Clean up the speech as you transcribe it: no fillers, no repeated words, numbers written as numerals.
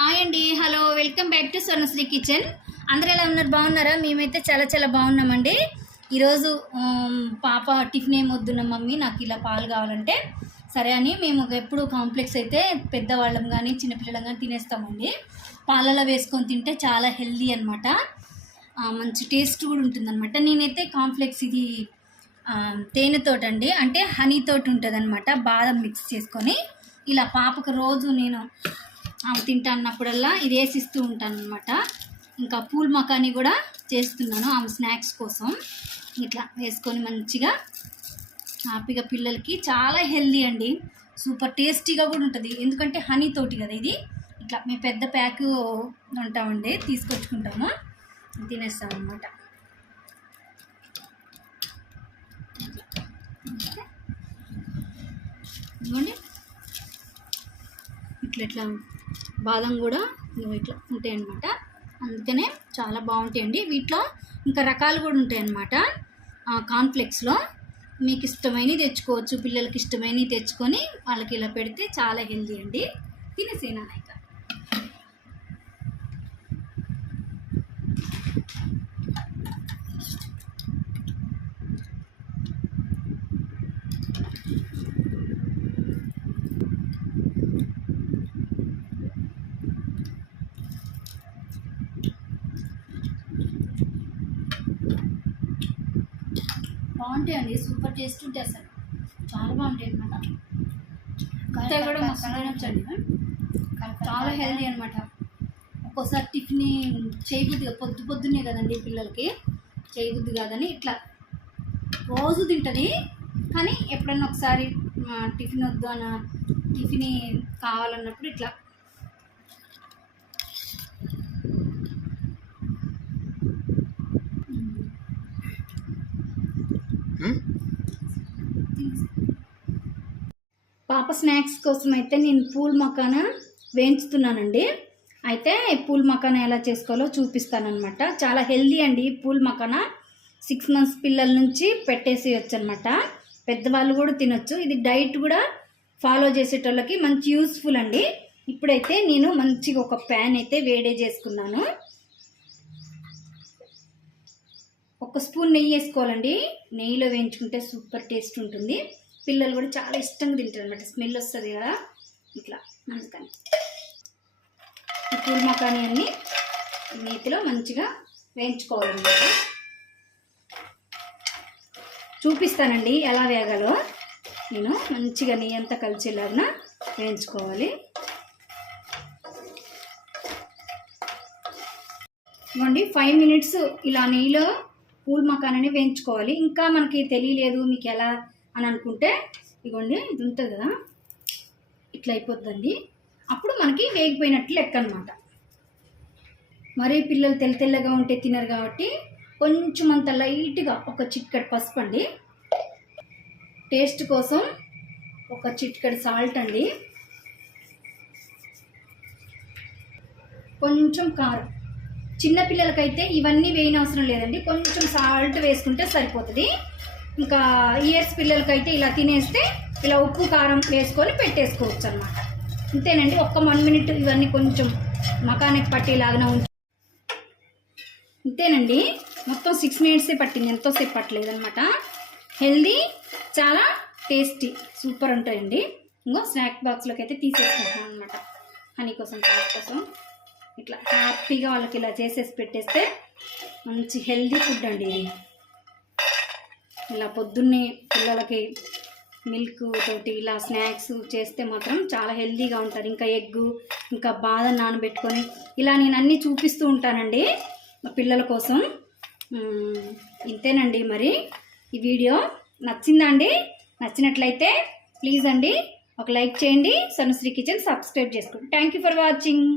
Hi అండి, hello, welcome back to Swarnasri kitchen. అందరూ ఎలా ఉన్నారు? బాగున్నారా? మేమైతే చాలా చాలా బాగున్నామండి. ఈరోజు పాప టిఫిన్ ఏం వద్దున్న మమ్మీ, నాకు ఇలా పాలు కావాలంటే సరే అని మేము ఎప్పుడు కాంప్లెక్స్ అయితే పెద్దవాళ్ళం కానీ చిన్నపిల్లలం కానీ తినేస్తామండి. పాలలో వేసుకొని తింటే చాలా హెల్దీ అనమాట, మంచి టేస్ట్ కూడా ఉంటుందన్నమాట. నేనైతే కాంప్లెక్స్ ఇది తేనెతోటి అంటే హనీతోటి ఉంటుంది అనమాట, బాదం మిక్స్ చేసుకొని ఇలా పాపకు రోజు నేను తింటా అన్నప్పుడల్లా ఇది వేసిస్తూ ఉంటాను అనమాట. ఇంకా పూల్ మకానీ కూడా చేస్తున్నాను ఆమె స్నాక్స్ కోసం. ఇట్లా వేసుకొని మంచిగా హ్యాపీగా పిల్లలకి చాలా హెల్దీ అండి, సూపర్ టేస్టీగా కూడా ఉంటుంది. ఎందుకంటే హనీ తోటి కదా ఇది. ఇట్లా మేము పెద్ద ప్యాక్ ఉంటామండి, తీసుకొచ్చుకుంటాము, తినేస్తాం అనమాట. ఇదిగోండి ఇట్లా ఇట్లా బాదం కూడా ఇట్లా ఉంటాయి అన్నమాట, అందుకనే చాలా బాగుంటాయండి. వీటిలో ఇంకా రకాలు కూడా ఉంటాయి అన్నమాట. కాన్ఫ్లెక్స్లో మీకు ఇష్టమైనవి తెచ్చుకోవచ్చు, పిల్లలకి ఇష్టమైనవి తెచ్చుకొని వాళ్ళకి ఇలా పెడితే చాలా హెల్దీ అండి. తినేసేనా ఇక. బాగుంటాయండి, సూపర్ టేస్ట్ ఉంటాయి, అసలు చాలా బాగుంటాయి అనమాట. కత్త కూడా మస్తు తినొచ్చండి, చాలా హెల్దీ అనమాట. ఒక్కోసారి టిఫిన్ చేయబుద్ది పొద్దున్నే కదండి పిల్లలకి చేయబుద్ది కాదని ఇట్లా రోజు తింటుంది. కానీ ఎప్పుడన్నా ఒకసారి టిఫిన్ వద్దు అన్న టిఫిన్ కావాలన్నప్పుడు ఇట్లా పాప స్నాక్స్ కోసం అయితే నేను పూల్ మకానా వేయించుతున్నానండి. అయితే పూల్ మకానా ఎలా చేసుకోవాలో చూపిస్తానమాట. చాలా హెల్దీ అండి పూల్ మకానా. 6 months పిల్లల నుంచి పెట్టేసేయచ్చు అనమాట, పెద్దవాళ్ళు కూడా తినొచ్చు. ఇది డైట్ కూడా ఫాలో చేసేటోళ్ళకి మంచి యూస్ఫుల్ అండి. ఇప్పుడైతే నేను మంచిగా ఒక ప్యాన్ అయితే వేడి చేసుకున్నాను. 1 స్పూన్ నెయ్యి వేసుకోవాలండి. నెయ్యిలో వేయించుకుంటే సూపర్ టేస్ట్ ఉంటుంది, పిల్లలు కూడా చాలా ఇష్టంగా తింటారు అనమాట, స్మెల్ వస్తుంది కదా ఇట్లా. అందుకని ఈ పూల్ మకానీ అన్నీ నేతిలో మంచిగా వేయించుకోవాలన్నమాట. చూపిస్తానండి ఎలా వేగాలో. నేను మంచిగా నెయ్యి అంతా కలిసేలాగా వేయించుకోవాలి. ఇవ్వండి 5 minutes ఇలా నెయ్యిలో పూల్ మకానీ వేయించుకోవాలి. ఇంకా మనకి తెలియలేదు మీకు ఎలా అని అనుకుంటే ఇగోండి ఇది ఉంటుంది కదా, ఇట్లా అయిపోద్దండి. అప్పుడు మనకి వేగిపోయినట్లు లెక్క అనమాట. మరీ పిల్లలు తెల్లగా ఉంటే తినరు కాబట్టి కొంచెం అంత లైట్గా ఒక చిటికెడు పసుపు అండి, టేస్ట్ కోసం ఒక చిటికెడు సాల్ట్ అండి, కొంచెం కారం. చిన్నపిల్లలకైతే ఇవన్నీ వేయని అవసరం లేదండి, కొంచెం సాల్ట్ వేసుకుంటే సరిపోతుంది. ఇంకా ఇయర్స్ పిల్లలకైతే ఇలా తినేస్తే ఇలా ఉప్పు కారం వేసుకొని పెట్టేసుకోవచ్చు అన్నమాట. అంతేనండి, 1 minute ఇవన్నీ కొంచెం మకానికి పట్టేలాగా ఉంచి అంతేనండి. మొత్తం 6 minutes పట్టింది, ఎంతోసేపు పట్టలేదన్నమాట. హెల్దీ, చాలా టేస్టీ, సూపర్ ఉంటాయండి. ఇంకో స్నాక్ బాక్స్లోకి అయితే తీసేసుకుంటాం అనమాట. హనీ కోసం పాప కోసం ఇట్లా హ్యాపీగా వాళ్ళకి ఇలా చేసేసి పెట్టేస్తే మంచి హెల్దీ ఫుడ్ అండి ఇది. ఇలా పొద్దున్నే పిల్లలకి మిల్క్ తోటి ఇలా స్నాక్స్ చేస్తే మాత్రం చాలా హెల్దీగా ఉంటారు. ఇంకా ఎగ్గు, ఇంకా బాదం నానబెట్టుకొని ఇలా నేను అన్నీ చూపిస్తూ ఉంటానండి మా పిల్లల కోసం. ఇంతేనండి. మరి ఈ వీడియో నచ్చిందా అండి? నచ్చినట్లయితే ప్లీజ్ అండి ఒక లైక్ చేయండి, స్వర్ణశ్రీ కిచెన్ సబ్స్క్రైబ్ చేసుకోండి. Thank you for watching.